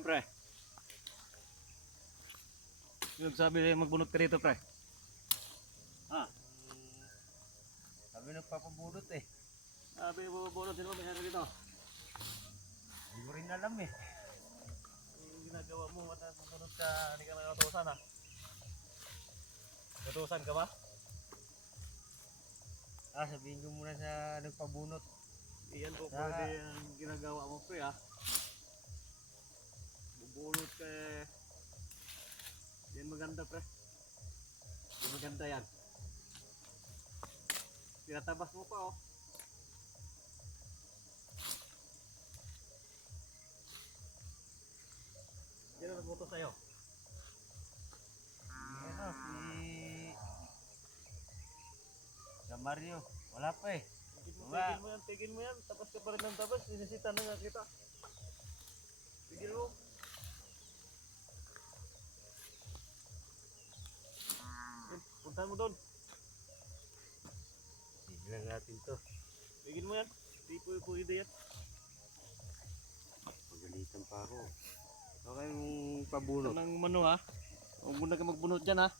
yan, pre? Yung sabi magbunot ka dito, pre. Ha? Sabi nagpapabulot eh. Sabi magbunot, sino ba may dito? Hindi mo rin alam eh. Yung ginagawa mo, at magbunot ka, hindi ka nakatusan, ha? Natusan ka ba? Sabihin ko muna sa nagpabunot. Iyan po pwede ang ginagawa mo, pre, ha? Bubunot ka eh. Yan maganda, pre. Yan maganda yan. Tinatabas mo pa, oh. Yan ang nagboto sa'yo. Ano, si Mario. Wala pa eh. Tigil mo yan. Tapos ka pa rin ng tapos. Sinisita na nga kita. Tigil mo. Puntahan mo doon. Sige lang natin to. Tigil mo yan. Hindi po pwede yan. Pagalitan pa ako. Okay yung pabunot. Ito ng mano, ha. Huwag muna ka magbunot dyan, ha.